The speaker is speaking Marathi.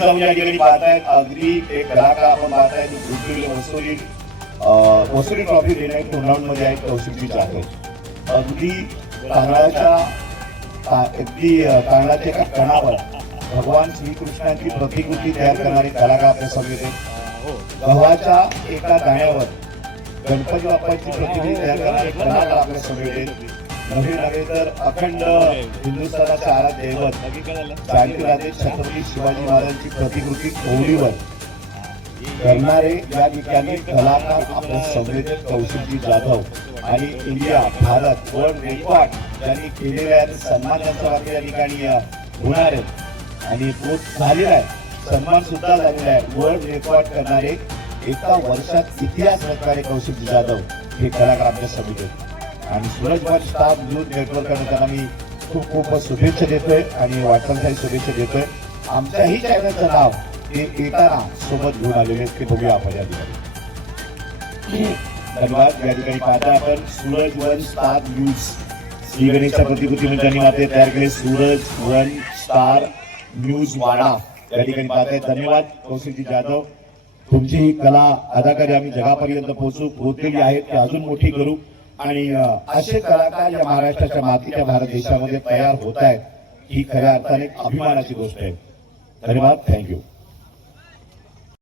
वरती जाऊन या ठिकाणी पाहतायत अगदी एक कलाकार आपण पाहताय वसुली ट्रॉफी देण्यात टुर्नामेंट मध्ये आहेत कौशिकजी जाधव. अगदी तांदळाच्या एका कणावर भगवान श्रीकृष्णांची प्रतिकृती तयार करणारे कलाकार आपल्या समोर आहेत. गव्हाच्या एका दाण्यावर गणपती बाप्पाची प्रतिकृती तयार करणारे कलाकार आपल्या समोर आहेत. नव्हे तर अखंड हिंदुस्थानाचे आराध्य दैवत जागीरराजे छत्रपती शिवाजी महाराजांची प्रतिकृती कोहलीवर करणारे या ठिकाणी कलाकार आपल्या समवेत कौशिकजी जाधव आणि इंडिया भारत वर्ल्ड रेकॉर्ड ज्यांनी केलेले आहेत सन्मान त्यांचा वाक्य या ठिकाणी होणार आहे आणि पोच झालेला आहे. सन्मान सुद्धा झालेला आहे. वर्ल्ड रेकॉर्ड करणारे एका वर्षात इतिहास रचणारे कौशिकजी जाधव हे कलाकार आपल्या समवेत आहेत. आणि सूरजभान स्टाफ न्यूज नेटवर्ककडे त्यांना मी खूप खूप शुभेच्छा देतोय आणि वाटचालसाठी शुभेच्छा देतोय. आमच्याही चॅनलचं नाव ते येताना सोबत घेऊन आलेले ते बघूया आपण या ठिकाणी. धन्यवाद. या ठिकाणी पाहता आपण Suraj one star news Shri गणेशच्या प्रतिकृतीने त्यांनी मात्र तयार केले. Suraj one star news Wada या ठिकाणी पाहताय. धन्यवाद कौशिकजी जाधव. तुमची ही कला अदाकारी आम्ही जगापर्यंत पोहोचलेली आहे ती अजून मोठी करू आणि असे कलाकार या महाराष्ट्राच्या मातीच्या भारत देशामध्ये तयार होत आहेत ही खऱ्या अर्थाने अभिमानाची गोष्ट आहे. धन्यवाद. थँक्यू.